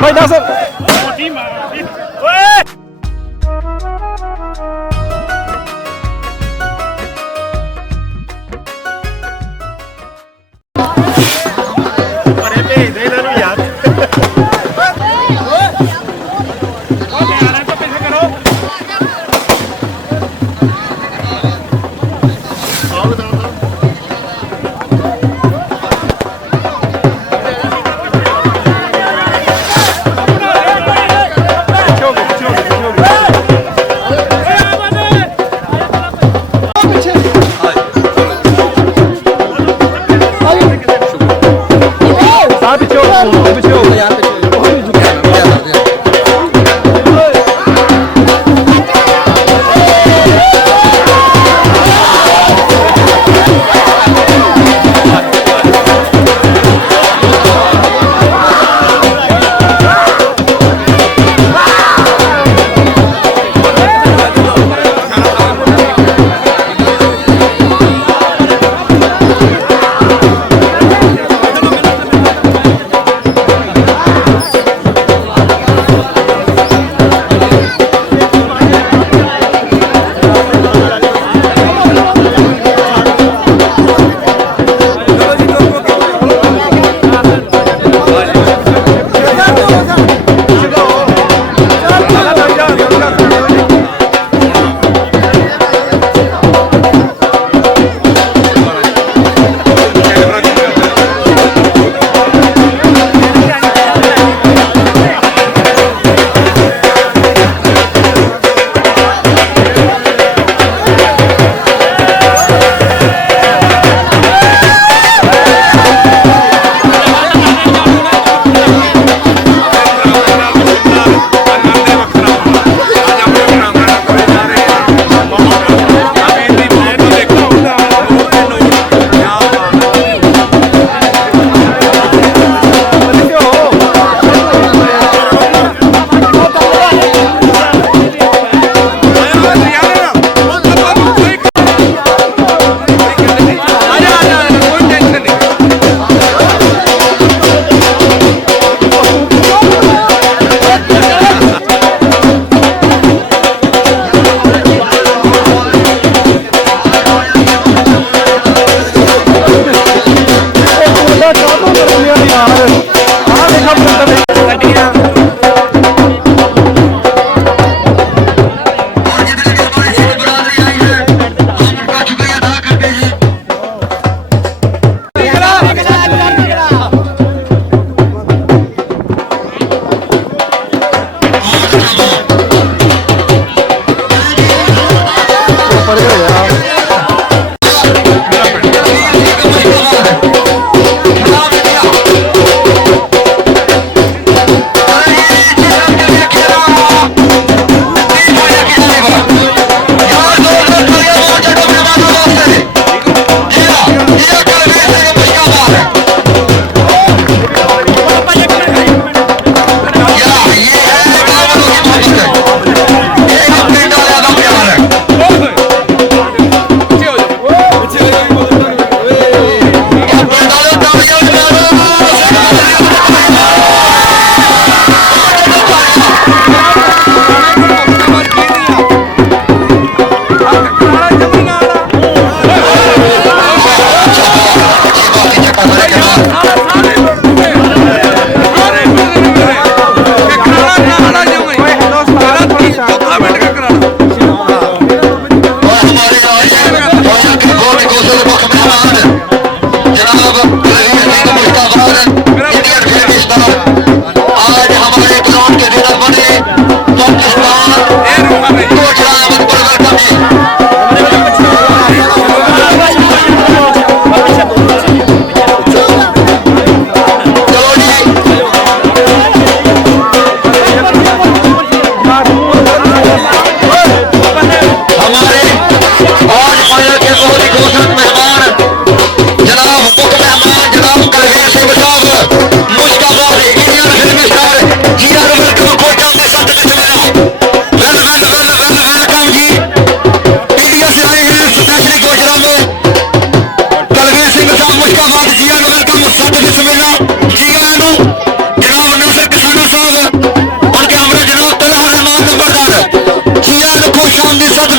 भाई दस पाकिस्तान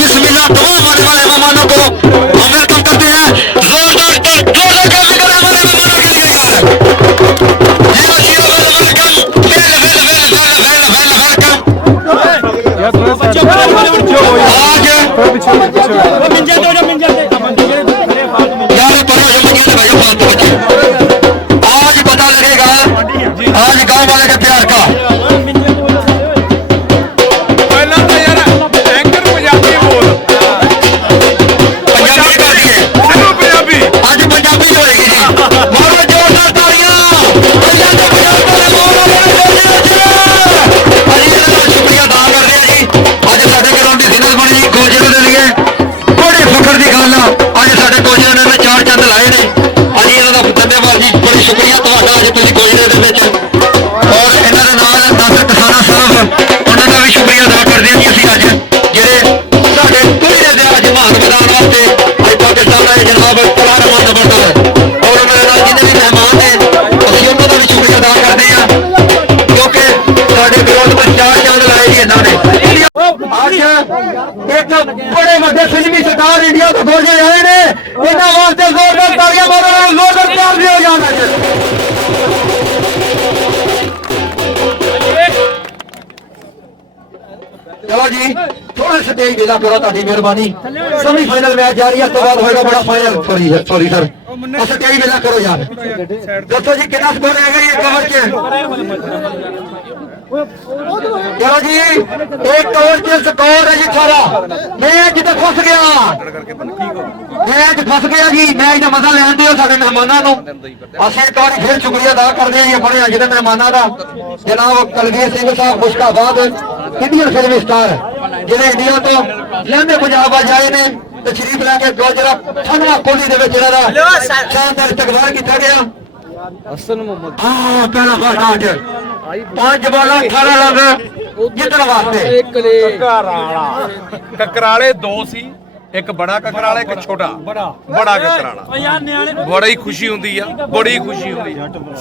बिस्मिल्लाह तमाम आने वाले मेहमानों को हम वेलकम करते हैं। जोरदार ताली करें हमारे मेहमानों के लिए यार। जियो वेलकम आज पता लगेगा आज गांव वाले के प्यार का। बड़े बड़े फिल्मी स्टार इंडिया को खोजे आए ने इन्होंने वास्ते जोरदार तालियां मारो, जोरदार प्यार दिया जाना है। चलो जी थोड़ा स्टेज ढीला करो, ताकि मेहरबानी। सेमीफाइनल मैच जारी है, तो बाद होगा बड़ा फाइनल। सॉरी सर स्टेज ढीला करो यार। दोस्तों जी कितना स्कोर है ये कवर के? चलो जी एक ओवर के स्कोर है जी 18। मैच तो फस गया, मैच फस गया जी। मैच का मजा लेन दियो साडे मेहमानां नूं। असीं एक बार फिर शुक्रिया अदा करदे हां अपने अज दे मेहमानां दा, जनाब कलवीर सिंह साहब मुश्काबाद इंडियन फिल्म स्टार, जिन्हें इंडिया तो लंबे पंजाब आज आए ने तशरीफ लैके गोजरा ठनवा कोहली दे विच इन्हां दा शानदार इस्तकबाल कीता गया। हसन मोहम्मद हां पहला बार आज 5 बाला 18 रन जितने वास्ते। ककराले 2 सी, एक बड़ा ककराला एक छोटा बड़ा ककराला। बड़ी खुशी होंदी है, बड़ी खुशी हुई।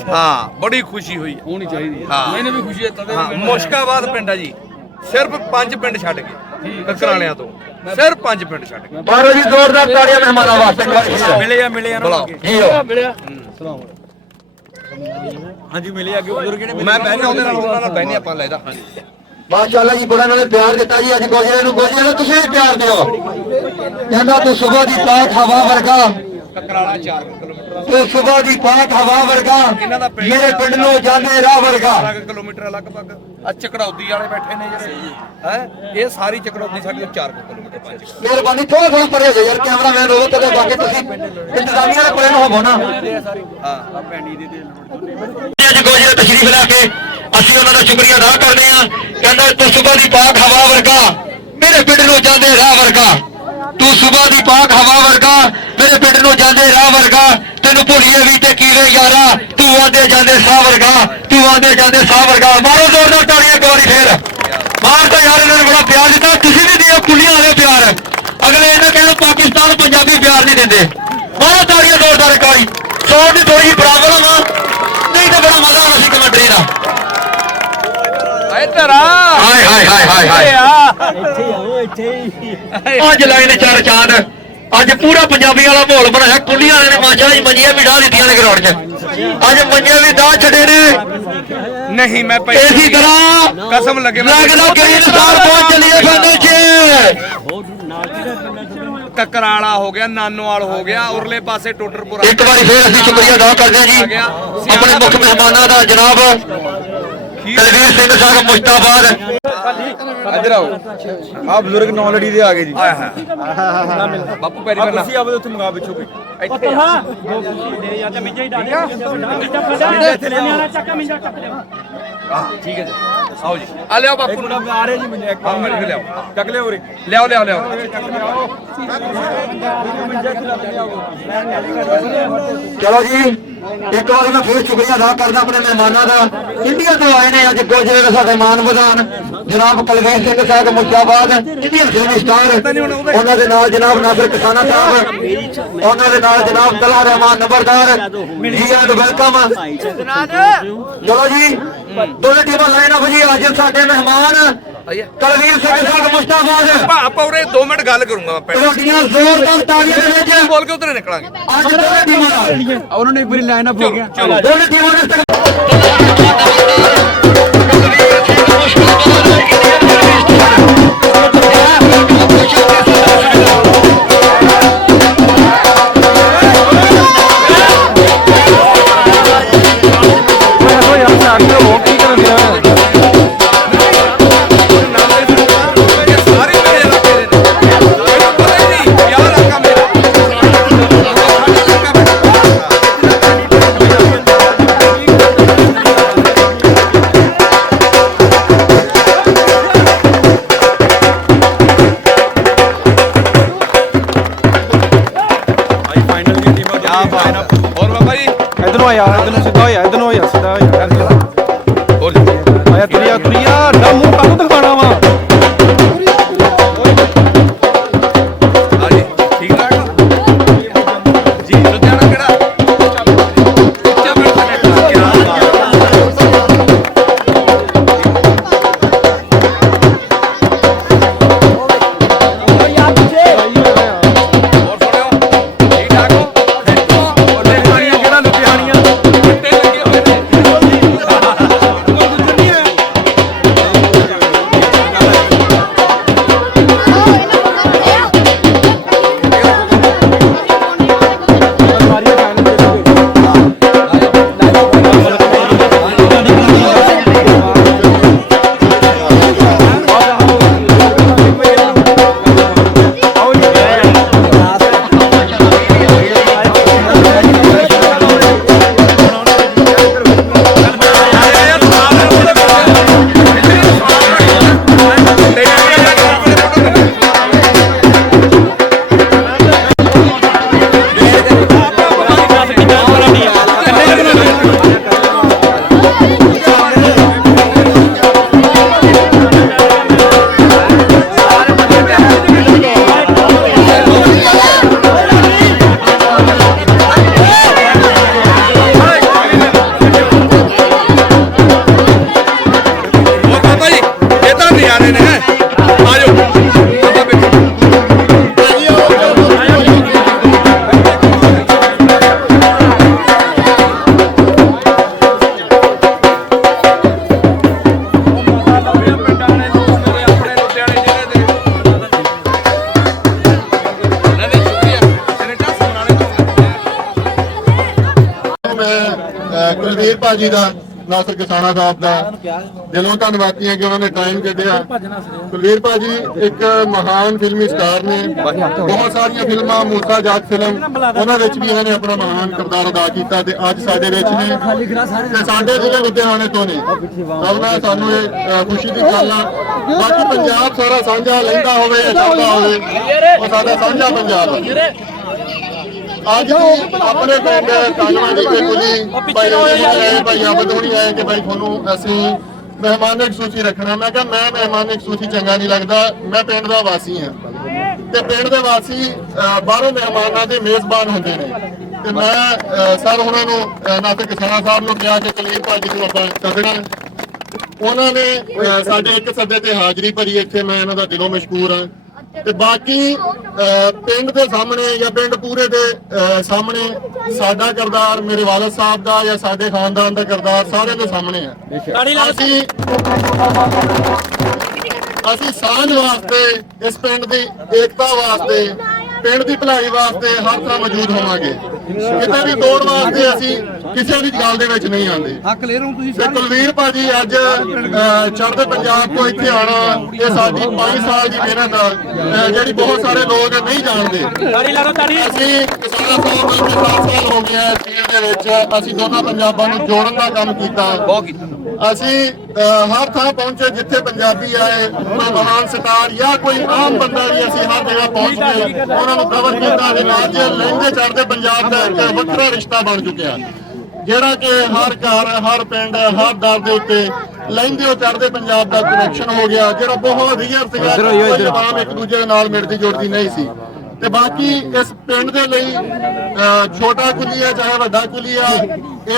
हाँ बड़ी खुशी हुई होनी चाहिए। हाँ मैंने भी खुशी है। मुश्काबाद पिंड है जी, सिर्फ 5 पिंड छड्ड के ककरालियां तो सिर्फ 5 पिंड छड्ड के। मारो जी जोरदार तालियां मेहमानां वास्ते। मिले जी मिले। हाँ जी मिले अगे बुजुर्ग ने मैं बहने ਉਹਦੇ ਨਾਲ ਉਹਨਾਂ ਨਾਲ ਬਹਿਨੇ ਆਪਾਂ ਲੈਦਾ। माशाअल्लाह जी बड़ा नाले प्यार दिता जी। अज गोजरे नूं तुसीं भी प्यार दिओ। कहंदा तू सुबह दी पाक हवा वर्गा, ककराला 4 किलोमीटर तू सुबह दी पाक हवा वर्गा, मेरे पिंड नूं जांदे राह वर्गा। 4 किलोमीटर लगभग ਆ ਚਕੜੌਦੀ ਵਾਲੇ ਬੈਠੇ ਨੇ ਜਿਹੜੇ ਹੈ ਇਹ ਸਾਰੀ ਚਕੜੌਦੀ ਸਾਡੇ 4 ਕਿਲੋਮੀਟਰ 5। मेहरबानी थोड़ा थोड़ा परे हो यार, कैमरामैन रोक ते बाकी तुसीं इंतजामिया दे परे न होवो ना। हां पैंडी दे अज गोजरे तशरीफ लैके ਅਸੀਂ ਉਹਨਾਂ ਦਾ ਸ਼ੁਕਰੀਆ ਅਦਾ ਕਰਦੇ ਹਾਂ। ਕਹਿੰਦਾ ਤੂੰ ਸੁਬਹ ਦੀ ਪਾਕ ਹਵਾ ਵਰਗਾ, ਮੇਰੇ ਪਿੰਡ ਨੂੰ ਜਾਂਦੇ ਰਾਹ ਵਰਗਾ। ਤੂੰ ਸੁਬਹ ਦੀ ਪਾਕ ਹਵਾ ਵਰਗਾ, ਮੇਰੇ ਪਿੰਡ ਨੂੰ ਜਾਂਦੇ ਰਾਹ ਵਰਗਾ। ਤੈਨੂੰ ਭੁੱਲੀਏ ਵੀ ਤੇ ਕੀੜੇ ਯਾਰਾ, ਤੂੰ ਆਂਦੇ ਜਾਂਦੇ ਸਾਹ ਵਰਗਾ, ਤੂੰ ਆਂਦੇ ਜਾਂਦੇ ਸਾਹ ਵਰਗਾ। ਮਾਰੋ ਜ਼ੋਰਦਾਰ ਤਾੜੀਆਂ ਇੱਕ ਵਾਰੀ ਫੇਰ ਮਾਰ ਤਾਂ ਯਾਰ। ਇਹਨਾਂ ਨੇ ਬੜਾ ਪਿਆਰ ਦਿੱਤਾ, ਤੁਸੀਂ ਵੀ ਦਿਓ ਕੁੜੀਆਂ ਵਾਲੇ ਪਿਆਰ। ਅਗਲੇ ਇਹਨਾਂ ਕਹਿੰਦੇ ਪਾਕਿਸਤਾਨ ਪੰਜਾਬੀ ਪਿਆਰ ਨਹੀਂ ਦਿੰਦੇ। ਮਾਰੋ ਤਾੜੀਆਂ ਜ਼ੋਰਦਾਰ ਇੱਕ ਵਾਰੀ। ਸੌ ਦੀ ਥੋੜੀ ਜਿਹੀ ਪ੍ਰੋਬਲਮ ਆ, ਨਹੀਂ ਤਾਂ ਬੜਾ ਮਜ਼ਾ ਆਉਣਾ ਸੀ ਕਮੈਂਟਰੀ ਦਾ। ਇੱਧਰ ਆ ਹਾਏ ਹਾਏ ਹਾਏ ਹਾਏ ਹਾਏ ਅੱਜ ਲਾਏ ਨੇ 4 ਚਾਂਦ। ਅੱਜ ਪੂਰਾ ਪੰਜਾਬੀ ਵਾਲਾ ਮਾਹੌਲ ਬਣਾਇਆ। ਕੁੜੀਆਂ ਵਾਲੇ ਨੇ ਮਾਸ਼ਾਅੱਲਾ ਜੀ ਮੰਜੀਆਂ ਵੀ ਢਾ ਦਿੱਤੀਆਂ ਨੇ ਗਰਾਊਂਡ 'ਚ। ਅੱਜ ਮੰਜੀਆਂ ਵੀ ਢਾ ਛੱਡੇ ਨੇ। ਨਹੀਂ ਮੈਂ ਇਸੇ ਤਰ੍ਹਾਂ ਕਸਮ ਲੱਗੇ ਲੱਗਦਾ ਕਈ ਇਨਸਾਨ ਪਹੁੰਚ ਚੱਲੀਏ ਫੰਦੇ 'ਚ। ਕਕਰਾਲਾ ਹੋ ਗਿਆ, ਨਾਨੋਵਾਲ ਹੋ ਗਿਆ, ਉਰਲੇ ਪਾਸੇ ਟੋਟਰਪੁਰਾ। ਇੱਕ ਵਾਰੀ ਫੇਰ ਅਸੀਂ ਸ਼ੁਕਰੀਆ ਅਦਾ ਕਰਦੇ ਹਾਂ ਜੀ ਆਪਣੇ ਮੁੱਖ ਮਹਿਮਾਨਾਂ ਦਾ, ਜਨਾਬ कलवीर सिंह साहब मुश्ताबाद। इधर आओ आ बुजुर्ग नॉलेज दे आ गए जी। बापू पैरी करना ਤੁਸੀਂ ਆਵੇ ਉੱਥੇ ਮੰਗਾ ਪਿੱਛੋਂ ਕੋਈ ਇੱਥੇ ਹਾਂ ਦੇ ਜਾਂ ਤਾਂ ਮਿੰਜਾ ਹੀ ਡਾਲਿਆ ਇੱਥੇ ਲੈ ਆਣਾ ਚੱਕਾ ਮਿੰਜਾ ਚੱਕ ਲਿਆ। ਹਾਂ ਠੀਕ ਹੈ ਜੀ ਆਓ ਜੀ ਆ ਲਿਆਓ ਬਾਪੂ ਨੂੰ ਆ ਰਹੇ ਜੀ ਮਿੰਜਾ ਇੱਕ ਮਿੰਟ ਲਿਆਓ ਚੱਕ ਲਿਆਓ ਉਰੇ ਲਿਆਓ ਲਿਆਓ ਲਿਆਓ ਚਲੋ ਜੀ ਇੱਕ ਵਾਰ ਮੈਂ ਫਿਰ ਸ਼ੁਕਰੀਆ ਅਦਾ ਕਰਦਾ ਆਪਣੇ ਮਹਿਮਾਨਾਂ ਦਾ। ਇੰਡੀਆ ਤੋਂ ਆਏ ਨੇ ਅੱਜ ਗੋਜਰੇ ਦੇ ਸਾਡੇ ਮਾਨ ਵਧਾਨ ਜਨਾਬ Kalvir Singh Sahib ਮੁਸ਼ਤਾਬਾਦ Indian film star. ਉਹਨਾਂ ਦੇ ਨਾਲ ਜਨਾਬ ਨਾਜ਼ਰ ਕਿਸਾਨਾ ਸਾਹਿਬ, ਉਹਨਾਂ ਦੇ ਨਾਲ ਜਨਾਬ ਤਲਾ ਰਹਿਮਾਨ ਨੰਬਰਦਾਰ ਜੀ ਐਂਡ ਵੈਲਕਮ। ਚਲੋ ਜੀ ਦੋਨੇ ਟੀਮਾਂ ਲਾਈਨ ਅਪ ਜੀ। ਅੱਜ ਸਾਡੇ ਮਹਿਮਾਨ ਕੁਲਵੀਰ ਸਿੰਘ ਮੁਸਤਾਫਾ ਆਪਾਂ ਉਰੇ 2 ਮਿੰਟ ਗੱਲ ਕਰੂੰਗਾ ਮੈਂ ਰੋਟੀਆਂ ਜ਼ੋਰਦਾਰ ਤਾਲੀਆਂ ਦੇ ਵਿੱਚ ਬੋਲ ਕੇ ਉਧਰ ਨਿਕਲਾਂਗੇ ਅੱਜ ਦੋਵੇਂ ਟੀਮਾਂ ਨਾਲ ਉਹਨਾਂ ਨੇ ਇੱਕ ਵਾਰੀ ਲਾਈਨ ਅਪ ਹੋ ਗਿਆ ਦੋਵੇਂ ਟੀਮਾਂ ਦੇ ਇਧਰੋਂ ਆਇਆ ਇਧਰੋਂ ਸਿੱਧਾ ਹੋਇਆ ਇਧਰੋਂ ਹੋਇਆ ਸਿੱਧਾ ਹੋਇਆ ਹੋਰ ਆਇਆ ਤੁਰਿਆ ਤੁਰਿਆ ਨਾ ਮੂੰਹ ਕਾਹਨੂੰ ਦਿਖਾਣਾ ਵਾ ਹਾਂਜੀ ਠੀਕ ਠਾਕ ਜੀ ਲੁਧਿਆਣਾ ਕਿਹੜਾ ਉੱਚਾ ਪਿੰਡ ਦਾ ਕੀ ਹੋਰ ਸੁਣਿਓ ਠੀਕ ਠਾਕ ਹੋ ਕਿਹੜਾ ਲੁਧਿਆਣੀਆਂ ਘੰਟੇ ਲੱਗੇ ਹੋਏ ਨੇ ਹੋਰ ਬਾਬਾ ਜੀ ਇਹ ਤਾਂ ਨਿਆਰੇ ਨੇ ਆ ਜਾਓ ਬਾਬਾ ਬੈਠੋ ਮੈਂ ਕੁਲਵੀਰ ਭਾਜੀ ਦਾ ਨਾਸਰ ਕਿਸਾਨਾ ਸਾਹਿਬ ਦਾ ਦਿਲੋਂ ਧੰਨਵਾਦੀ ਹਾਂ ਕਿ ਉਹਨਾਂ ਨੇ ਟਾਈਮ ਕੱਢਿਆ। ਕੁਲਵੀਰ ਭਾਜੀ ਇੱਕ ਮਹਾਨ ਫਿਲਮੀ ਸਟਾਰ ਨੇ, ਬਹੁਤ ਸਾਰੀਆਂ ਫਿਲਮਾਂ, ਮੂਸਾ ਜਾਟ ਫਿਲਮ, ਉਹਨਾਂ ਵਿੱਚ ਵੀ ਇਹਨਾਂ ਨੇ ਆਪਣਾ ਮਹਾਨ ਕਿਰਦਾਰ ਅਦਾ ਕੀਤਾ ਤੇ ਅੱਜ ਸਾਡੇ ਵਿੱਚ ਨੇ ਤੇ ਸਾਡੇ ਜ਼ਿਲ੍ਹੇ ਲੁਧਿਆਣੇ ਤੋਂ ਨੇ। ਸਭ ਨਾਲ ਸਾਨੂੰ ਇਹ ਖੁਸ਼ੀ ਦੀ ਗੱਲ ਆ। ਬਾਕੀ ਪੰਜਾਬ ਸਾਰਾ ਸਾਂਝਾ ਲੈਂਦਾ ਹੋਵੇ ਜਾਂ ਚੱਲਦਾ ਹੋਵੇ, ਉਹ ਸਾਡਾ ਸਾਂਝਾ ਪੰਜਾਬ ਹੈ। ਅੱਜ ਵੀ ਆਪਣੇ ਪਿੰਡ ਕਾਨਵਾਂ ਦੀ ਕੁਲੀ ਭਾਈ ਆਏ, ਭਾਈ ਆਬਦ ਹੋਣੀ ਆਏ ਕਿ ਭਾਈ ਤੁਹਾਨੂੰ ਅਸੀਂ ਮਹਿਮਾਨਕ ਸੂਚੀ ਰੱਖਣਾ। ਮੈਂ ਕਿਹਾ ਮੈਂ ਮਹਿਮਾਨਕ ਸੂਚੀ ਚੰਗਾ ਨਹੀਂ ਲੱਗਦਾ, ਮੈਂ ਪਿੰਡ ਦਾ ਵਾਸੀ ਹਾਂ ਤੇ ਪਿੰਡ ਦੇ ਵਾਸੀ ਬਾਹਰੋਂ ਮਹਿਮਾਨਾਂ ਦੇ ਮੇਜ਼ਬਾਨ ਹੁੰਦੇ ਨੇ ਤੇ ਮੈਂ ਸਰ ਉਹਨਾਂ ਨੂੰ ਨਾਸਰ ਕਿਸਾਨਾ ਸਾਹਿਬ ਨੂੰ ਕਿਹਾ ਕਿ ਕੁਲਵੀਰ ਭਾਜੀ ਨੂੰ ਆਪਾਂ ਸੱਦਣਾ। ਉਹਨਾਂ ਨੇ ਸਾਡੇ ਇੱਕ ਸੱਦੇ ਤੇ ਹਾਜ਼ਰੀ ਭਰੀ। ਇੱਥੇ ਮੈਂ ਇਹਨਾਂ ਦਾ ਦਿਲੋਂ ਮਸ਼ਕੂਰ ਹਾਂ ਤੇ ਬਾਕੀ ਪਿੰਡ ਦੇ ਸਾਹਮਣੇ ਜਾਂ ਪਿੰਡ ਪੂਰੇ ਦੇ ਸਾਹਮਣੇ ਸਾਡਾ ਕਿਰਦਾਰ, ਮੇਰੇ ਵਾਲਦ ਸਾਹਿਬ ਦਾ ਜਾਂ ਸਾਡੇ ਖਾਨਦਾਨ ਦਾ ਕਿਰਦਾਰ ਸਾਰਿਆਂ ਦੇ ਸਾਹਮਣੇ ਹੈ। ਅਸੀਂ ਸਾਂਝ ਵਾਸਤੇ, ਇਸ ਪਿੰਡ ਦੀ ਏਕਤਾ ਵਾਸਤੇ, ਪਿੰਡ ਦੀ ਭਲਾਈ ਵਾਸਤੇ ਹਰ ਤਰ੍ਹਾਂ ਮੌਜੂਦ ਹੋਵਾਂਗੇ। ਕਿਤੇ ਵੀ ਤੋੜ ਵਾਸਤੇ ਅਸੀਂ ਕਿਸੇ ਵੀ ਗੱਲ ਦੇ ਵਿੱਚ ਨਹੀਂ ਆਉਂਦੇ। ਹੱਕ ਲੈ ਰਹੇ ਹੋ ਤੁਸੀਂ ਤੇ ਕੁਲਵੀਰ ਭਾਜੀ ਅੱਜ ਚੜ੍ਹਦੇ ਪੰਜਾਬ ਤੋਂ ਇੱਥੇ ਆਣਾ, ਇਹ ਸਾਡੀ 5 ਸਾਲ ਦੀ ਮਿਹਨਤ ਆ ਜਿਹੜੀ ਬਹੁਤ ਸਾਰੇ ਲੋਕ ਨਹੀਂ ਜਾਣਦੇ। ਅਸੀਂ ਕਿਸਾਨਾਂ ਸਾਹਿਬ ਨਾਲ 7 ਸਾਲ ਹੋ ਗਏ ਇਸ ਫੀਲਡ ਦੇ ਵਿੱਚ। ਅਸੀਂ ਦੋਨਾਂ ਪੰਜਾਬਾਂ ਨੂੰ ਜੋੜਨ ਦਾ ਕੰਮ ਕੀਤਾ, ਬਹੁਤ ਕੀਤਾ। ਅਸੀਂ ਹਰ ਥਾਂ ਪਹੁੰਚੇ ਜਿੱਥੇ ਪੰਜਾਬੀ ਆਏ, ਕੋਈ ਮਹਾਨ ਸਟਾਰ ਜਾਂ ਕੋਈ ਆਮ ਬੰਦਾ ਵੀ, ਅਸੀਂ ਹਰ ਜਗ੍ਹਾ ਪਹੁੰਚ ਕੇ ਉਹਨਾਂ ਨੂੰ ਕਵਰ ਕੀਤਾ ਤੇ ਅੱਜ ਲਹਿੰਦੇ ਚੜ੍ਹਦੇ ਪੰਜਾਬ ਦਾ ਇੱਕ ਵੱਖਰਾ ਰਿਸ਼ਤਾ ਬਣ ਚੁੱਕਿਆ, ਜਿਹੜਾ ਕਿ ਹਰ ਘਰ, ਹਰ ਪਿੰਡ, ਹਰ ਦਰ ਦੇ ਉੱਤੇ ਲਹਿੰਦੇ ਚੜ੍ਹਦੇ ਪੰਜਾਬ ਦਾ ਕਨੈਕਸ਼ਨ ਹੋ ਗਿਆ, ਜਿਹੜਾ ਬਹੁਤ ਰੀਅਰ ਸੀਗਾ। ਕੋਈ ਆਵਾਮ ਇੱਕ ਦੂਜੇ ਦੇ ਨਾਲ ਮਿਲਦੀ ਜੁਲਦੀ ਨਹੀਂ ਸੀ। ਤੇ ਬਾਕੀ ਇਸ ਪਿੰਡ ਦੇ ਲਈ ਛੋਟਾ ਕੁਲੀਆ ਚਾਹੇ ਵੱਡਾ ਕੁਲੀਆ,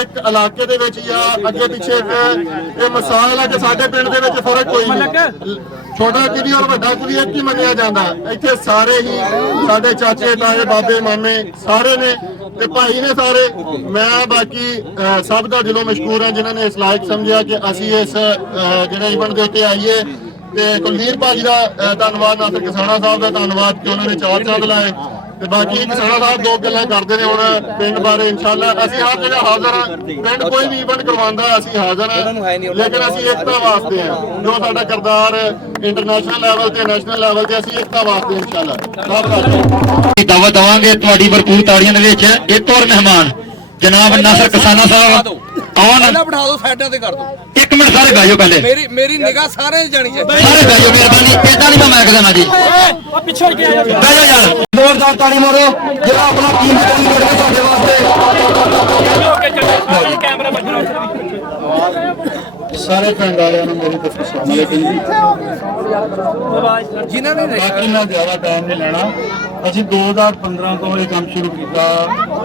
ਇੱਕ ਇਲਾਕੇ ਦੇ ਵਿੱਚ ਜਾਂ ਅੱਗੇ ਪਿੱਛੇ ਇਹ ਮਿਸਾਲ ਹੈ ਕਿ ਸਾਡੇ ਪਿੰਡ ਦੇ ਵਿੱਚ ਫਰਕ ਕੋਈ ਨਹੀਂ। ਛੋਟਾ ਕੁੜੀ ਔਰ ਵੱਡਾ ਕੁੜੀ ਇੱਕ ਹੀ ਮੰਨਿਆ ਜਾਂਦਾ। ਇੱਥੇ ਸਾਰੇ ਹੀ ਸਾਡੇ ਚਾਚੇ ਤਾਏ ਬਾਬੇ ਮਾਮੇ ਸਾਰੇ ਨੇ ਤੇ ਭਾਈ ਨੇ ਸਾਰੇ। ਮੈਂ ਬਾਕੀ ਸਭ ਦਾ ਦਿਲੋਂ ਮਸ਼ਕੂਰ ਹਾਂ ਜਿਨ੍ਹਾਂ ਨੇ ਇਸ ਲਾਇਕ ਸਮਝਿਆ ਕਿ ਅਸੀਂ ਇਸ ਜਿਹੜੇ ਇਵੈਂਟ ਦੇ ਉੱਤੇ ਆਈਏ। ਤੇ ਕੁਲਵੀਰ ਭਾਜੀ ਦਾ ਧੰਨਵਾਦ, ਨਾਸਰ ਕਿਸਾਨਾ ਸਾਹਿਬ ਦਾ ਧੰਨਵਾਦ ਕਿ ਉਹਨਾਂ ਨੇ ਚਾਰ ਚੰਦ ਲਾਏ। ਤੇ ਬਾਕੀ ਕਿਸਾਨਾ ਸਾਹਿਬ ਦੋ ਗੱਲਾਂ ਕਰਦੇ ਨੇ ਹੁਣ ਪਿੰਡ ਬਾਰੇ। ਇਨਸ਼ਾਅੱਲਾ ਅਸੀਂ ਹਰ ਜਗ੍ਹਾ ਹਾਜ਼ਰ ਹਾਂ। ਪਿੰਡ ਕੋਈ ਵੀ ਇਵੈਂਟ ਕਰਵਾਉਂਦਾ ਅਸੀਂ ਹਾਜ਼ਰ ਹਾਂ, ਲੇਕਿਨ ਅਸੀਂ ਏਕਤਾ ਵਾਸਤੇ ਹਾਂ। ਜੋ ਸਾਡਾ ਕਿਰਦਾਰ ਇੰਟਰਨੈਸ਼ਨਲ ਲੈਵਲ ਤੇ ਨੈਸ਼ਨਲ ਲੈਵਲ ਤੇ ਅਸੀਂ ਏਕਤਾ ਵਾਸਤੇ ਇਨਸ਼ਾਅੱਲਾ ਦਾਵਤ ਦਵਾਂਗੇ ਤੁਹਾਡੀ ਭਰਪੂਰ ਤਾੜੀਆਂ ਦੇ ਵਿੱਚ। ਇੱਕ ਹੋਰ ਮਹਿਮਾਨ ਜਨਾਬ ਨਾਸਰ ਕਿਸਾਨਾ ਸਾਹਿਬ ਆਉਣ। ਪਹਿਲਾਂ ਬਿਠਾ ਦਿਓ, ਸਾਈਡਾਂ ਤੇ ਕਰ ਦਿਓ। ਇੱਕ ਮਿੰਟ ਸਾਰੇ ਬਹਿ ਜਾਓ ਪਹਿਲੇ, ਮੇਰੀ ਨਿਗਾਹ ਸਾਰੇ ਜਾਣੀ ਚਾਹੀਦੀ। ਸਾਰੇ ਬਹਿ ਜਾਓ ਮਿਹਰਬਾਨੀ। ਇਦਾਂ ਨਹੀਂ ਮੈਂ ਮੈਕ ਦੇਣਾ ਜੀ, ਬਹਿ ਜਾਓ ਯਾਰ। ਜ਼ੋਰਦਾਰ ਤਾੜੀ ਮਾਰੋ ਜਿਹੜਾ ਆਪਣਾ ਟੀਮ ਕੰਮ ਕਰ ਰਿਹਾ ਸਾਡੇ ਵਾਸਤੇ। ਸਾਰੇ ਪਿੰਡ ਵਾਲਿਆਂ ਨੂੰ ਮੇਰੀ ਅਸਲਾਮ ਵਾਲੇਕੁਮ ਜੀ। ਜਿਨ੍ਹਾਂ ਨੇ ਬਾਕੀ ਮੈਂ ਜ਼ਿਆਦਾ ਟਾਈਮ ਨਹੀਂ ਲੈਣਾ। ਅਸੀਂ 2015 ਤੋਂ ਇਹ ਕੰਮ ਸ਼ੁਰੂ ਕੀਤਾ।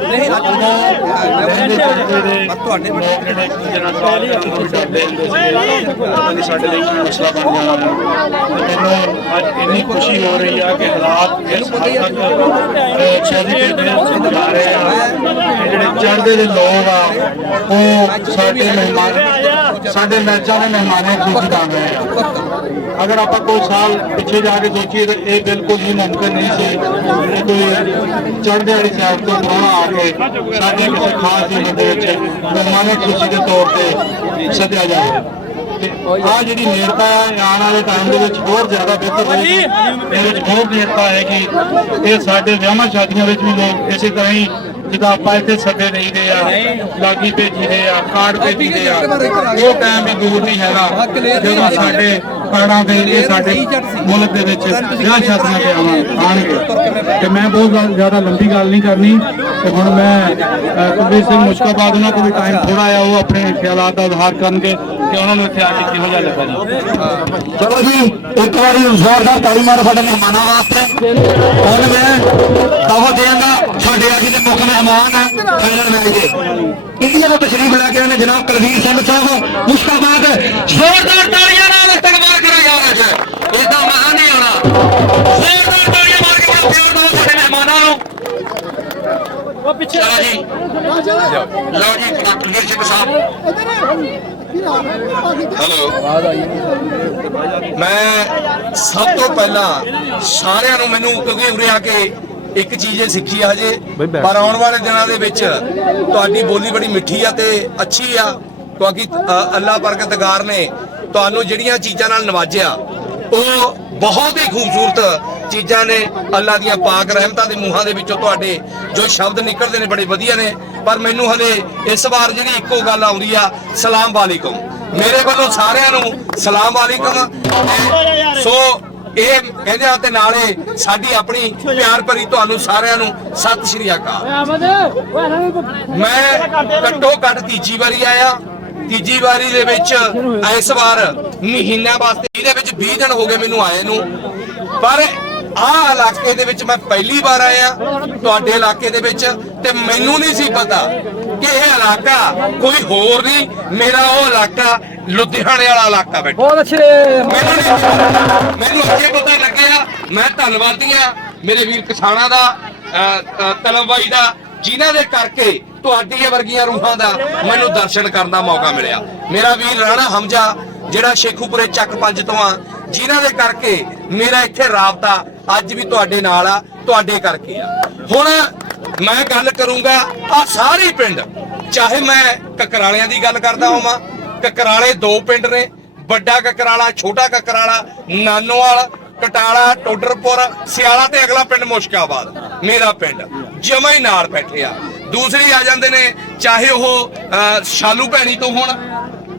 ਨਹੀਂ ਤੁਹਾਡੇ ਲੋਕ ਜਿਹੜੇ ਇੱਕ ਦੂਜੇ ਨਾਲ ਗੱਲ ਕਰਨ ਤੋਂ ਵੀ ਡਰਦੇ ਹੁੰਦੇ ਸੀ ਪਤਾ ਨਹੀਂ ਸਾਡੇ ਲਈ ਕੀ ਮਸਲਾ ਬਣ ਜਾਣਾ ਹੈ। ਤੇ ਮੈਨੂੰ ਅੱਜ ਇੰਨੀ ਖੁਸ਼ੀ ਹੋ ਰਹੀ ਆ ਕਿ ਹਾਲਾਤ ਇਸ ਹੱਦ ਤੱਕ ਪੋਜ਼ਿਟਿਵ ਜਾ ਰਹੇ ਆ। ਤੇ ਜਿਹੜੇ ਚੜ੍ਹਦੇ ਦੇ ਲੋਕ ਆ ਉਹ ਸਾਡੇ ਮਹਿਮਾਨ, ਸਾਡੇ ਮੈਚਾਂ ਦੇ ਮਹਿਮਾਨੇ ਖੁਸ਼ ਕਰ ਰਹੇ ਆ। ਅਗਰ ਆਪਾਂ ਕੋਈ ਸਾਲ ਪਿੱਛੇ ਜਾ ਕੇ ਸੋਚੀਏ ਤਾਂ ਇਹ ਬਿਲਕੁਲ ਹੀ ਮੁਮਕਿਨ ਨਹੀਂ ਸੀ ਕਿ ਕੋਈ ਚੜ੍ਹਦੇ ਵਾਲੀ ਸਾਈਡ ਤੋਂ ਪ੍ਰਾਹੁਣਾ ਆ ਕੇ ਸਾਡੇ ਕਿਸੇ ਖਾਸ ਦਿਨ ਦੇ ਵਿੱਚ ਮਹਿਮਾਨੇ ਖੁਸ਼ੀ ਦੇ ਤੌਰ ਤੇ ਸੱਦਿਆ ਜਾਏ। ਤੇ ਆਹ ਜਿਹੜੀ ਨੇੜਤਾ ਹੈ ਆਉਣ ਵਾਲੇ ਟਾਈਮ ਦੇ ਵਿੱਚ ਹੋਰ ਜ਼ਿਆਦਾ ਬਿਹਤਰ ਹੋਏਗੀ। ਇਹਦੇ ਵਿੱਚ ਬਹੁਤ ਨੇੜਤਾ ਹੈ ਕਿ ਇਹ ਸਾਡੇ ਵਿਆਹਾਂ ਸ਼ਾਦੀਆਂ ਵਿੱਚ ਵੀ ਲੋਕ ਇਸੇ ਤਰ੍ਹਾਂ ਹੀ ਜਿੱਦਾਂ ਆਪਾਂ ਇੱਥੇ ਸੱਦੇ ਦੇਈਦੇ ਆ, ਲਾਗੀ ਭੇਜੀਦੇ ਆ, ਕਾਰਡ ਭੇਜੀਦੇ ਆ, ਉਹ ਟਾਈਮ ਵੀ ਦੂਰ ਨਹੀਂ ਹੈਗਾ ਜਦੋਂ ਸਾਡੇ ਕਾਰਡਾਂ ਦੇ ਇਹ ਸਾਡੇ ਮੁਲਕ ਦੇ ਵਿੱਚ ਵਿਆਹ ਸ਼ਾਦੀਆਂ ਤੇ ਆਉਣਗੇ। ਤੇ ਮੈਂ ਬਹੁਤ ਜ਼ਿਆਦਾ ਲੰਬੀ ਗੱਲ ਨਹੀਂ ਕਰਨੀ ਤੇ ਹੁਣ ਮੈਂ ਕੁਲਵੀਰ ਸਿੰਘ ਮੁਸ਼ਕਾਬਾਦ ਉਹਨਾਂ ਕੋਲ ਵੀ ਟਾਈਮ ਥੋੜਾ ਆ, ਉਹ ਆਪਣੇ ਖਿਆਲਾਤ ਦਾ ਇਜ਼ਹਾਰ ਕਰਨਗੇ ਕਿ ਉਹਨਾਂ ਨੂੰ ਇੱਥੇ ਆ ਕੇ ਕਿਹੋ ਜਿਹਾ ਲੱਗਾ ਜੀ। ਚਲੋ ਜੀ ਇੱਕ ਵਾਰੀ ਜ਼ੋਰਦਾਰ ਤਾੜੀ ਮਾਰੋ ਸਾਡੇ ਮਹਿਮਾਨਾਂ ਵਾਸਤੇ। ਹੁਣ ਮੈਂ ਦਾਵਤ ਦੇਵਾਂਗਾ ਸਾਡੇ ਅੱਜ ਦੇ ਮੁੱਖ ਮਹਿਮਾਨ ਫਾਈਨਲ ਮੈਚ ਦੇ ਇੰਡੀਆ ਤੋਂ ਤਸ਼ਰੀਫ ਲੈ ਕੇ ਆਏ ਨੇ ਜਨਾਬ ਕੁਲਵੀਰ ਸਿੰਘ ਸਾਹਿਬ ਮੁਸ਼ਕਾਬਾਦ। ਜ਼ੋਰਦਾਰ ਤਾੜੀਆਂ ਨਾਲ ਇਸਤਕਬਾਲ ਕਰਿਆ ਜਾ ਰਿਹਾ ਹੈ। ਇਦਾਂ ਮਜ਼ਾ ਨਹੀਂ ਆਉਣਾ। ਜ਼ੋਰਦਾਰ ਤਾੜੀਆਂ ਮਾਰ ਕੇ ਪਿਆਰ ਦਿਓ ਸਾਡੇ ਮਹਿਮਾਨਾਂ ਨੂੰ। ਚਲੋ ਜੀ ਲਓ ਜੀ ਕੁਲਵੀਰ ਸਿੰਘ ਸਾਹਿਬ। ਹੈਲੋ, ਮੈਂ ਸਭ ਤੋਂ ਪਹਿਲਾਂ ਸਾਰਿਆਂ ਨੂੰ, ਮੈਨੂੰ ਕਿਉਂਕਿ ਉਰੇ ਆ ਕੇ ਇੱਕ ਚੀਜ਼ ਇਹ ਸਿੱਖੀ ਆ ਹਜੇ, ਪਰ ਆਉਣ ਵਾਲੇ ਦਿਨਾਂ ਦੇ ਵਿੱਚ ਤੁਹਾਡੀ ਬੋਲੀ ਬੜੀ ਮਿੱਠੀ ਆ ਤੇ ਅੱਛੀ ਆ, ਕਿਉਂਕਿ ਅੱਲਾਹ ਪਰਵਰਦਗਾਰ ਨੇ ਤੁਹਾਨੂੰ ਜਿਹੜੀਆਂ ਚੀਜ਼ਾਂ ਨਾਲ ਨਵਾਜਿਆ ਉਹ ਬਹੁਤ ਹੀ ਖੂਬਸੂਰਤ ਚੀਜ਼ਾਂ ਨੇ। ਅੱਲਾਹ ਦੀਆਂ ਪਾਕ ਰਹਿਮਤਾਂ ਦੇ ਮੂੰਹਾਂ ਦੇ ਵਿੱਚੋਂ ਤੁਹਾਡੇ ਜੋ ਸ਼ਬਦ ਨਿਕਲਦੇ ਨੇ ਬੜੇ ਵਧੀਆ ਨੇ। ਪਰ ਮੈਨੂੰ ਹਲੇ ਇਸ ਵਾਰ ਜਿਹੜੀ ਇੱਕੋ ਗੱਲ ਆਉਂਦੀ ਆ, ਸਲਾਮ ਵਾਲੇਕੁਮ। ਮੇਰੇ ਵੱਲੋਂ ਸਾਰਿਆਂ ਨੂੰ ਸਲਾਮ ਵਾਲੇਕੁਮ। ਸੋ ਇਹ ਕਹਿੰਦਿਆਂ ਤੇ ਨਾਲੇ ਸਾਡੀ ਆਪਣੀ ਪਿਆਰ ਭਰੀ ਤੁਹਾਨੂੰ ਸਾਰਿਆਂ ਨੂੰ ਸਤਿ ਸ਼੍ਰੀ ਅਕਾਲ। ਮੈਂ ਘੱਟੋ ਘੱਟ ਤੀਜੀ ਵਾਰੀ ਆਇਆ। ਤੀਜੀ ਵਾਰੀ ਦੇ ਵਿੱਚ ਇਸ ਵਾਰ ਮਹੀਨਿਆਂ ਵਾਸਤੇ, ਇਹਦੇ ਵਿੱਚ 20 ਦਿਨ ਹੋ ਗਏ ਮੈਨੂੰ ਆਏ ਨੂੰ, ਪਰ ਆਹ ਇਲਾਕੇ ਦੇ ਵਿੱਚ ਮੈਂ ਪਹਿਲੀ ਵਾਰ ਆਇਆ ਤੁਹਾਡੇ ਇਲਾਕੇ ਦੇ ਵਿੱਚ, ਤੇ ਮੈਨੂੰ ਨਹੀਂ ਸੀ ਪਤਾ ਕਿ ਇਹ ਇਲਾਕਾ ਕੋਈ ਹੋਰ ਨਹੀਂ, ਮੇਰਾ ਉਹ ਇਲਾਕਾ ਲੁਧਿਆਣੇ ਵਾਲਾ ਇਲਾਕਾ ਬੈਠਾ। ਬਹੁਤ ਅੱਛੇ। ਮੈਨੂੰ ਅੱਗੇ ਪਤਾ ਲੱਗਿਆ। ਮੈਂ ਧੰਨਵਾਦੀ ਆ ਮੇਰੇ ਵੀਰ ਕਿਸਾਨਾਂ ਦਾ, ਤਲਮਬਾਈ ਦਾ, ਜਿਨ੍ਹਾਂ ਦੇ ਕਰਕੇ ਤੁਹਾਡੀਆਂ ਵਰਗੀਆਂ ਰੂਹਾਂ ਦਾ ਮੈਨੂੰ ਦਰਸ਼ਨ ਕਰਨ ਦਾ ਮੌਕਾ ਮਿਲਿਆ। ਮੇਰਾ ਵੀਰ ਰਾਣਾ ਹਮਜ਼ਾ ਜਿਹੜਾ ਸ਼ੇਖੂਪੁਰੇ ਚੱਕ 5 ਤੋਂ ਆ, ਜਿਨ੍ਹਾਂ ਦੇ ਕਰਕੇ ਮੇਰਾ ਇੱਥੇ ਰਾਬਤਾ ਅੱਜ ਵੀ ਤੁਹਾਡੇ ਨਾਲ ਆ, ਤੁਹਾਡੇ ਕਰਕੇ ਆ। ਹੁਣ ਮੈਂ ਗੱਲ ਕਰੂੰਗਾ ਆ ਸਾਰੇ ਪਿੰਡ, ਚਾਹੇ ਮੈਂ ਕਕਰਾਲਿਆਂ ਦੀ ਗੱਲ ਕਰਦਾ ਹੋਵਾਂ। ਕਕਰਾਲੇ 2 ਪਿੰਡ ਨੇ, ਵੱਡਾ ਕਕਰਾਲਾ, ਛੋਟਾ ਕਕਰਾਲਾ, ਨਾਨੋਵਾਲ, ਕਟਾਲਾ, ਟੋਡਰਪੁਰ, ਸਿਆਲਾ ਤੇ ਅਗਲਾ ਪਿੰਡ ਮੁਸ਼ਕਾਬਾਦ। ਮੇਰਾ ਪਿੰਡ ਜਮਾਂ ਹੀ ਨਾਲ ਬੈਠੇ ਆ। ਦੂਸਰੀ ਆ ਜਾਂਦੇ ਨੇ, ਚਾਹੇ ਉਹ ਸ਼ਾਲੂ ਭੈਣੀ ਤੋਂ ਹੋਣ,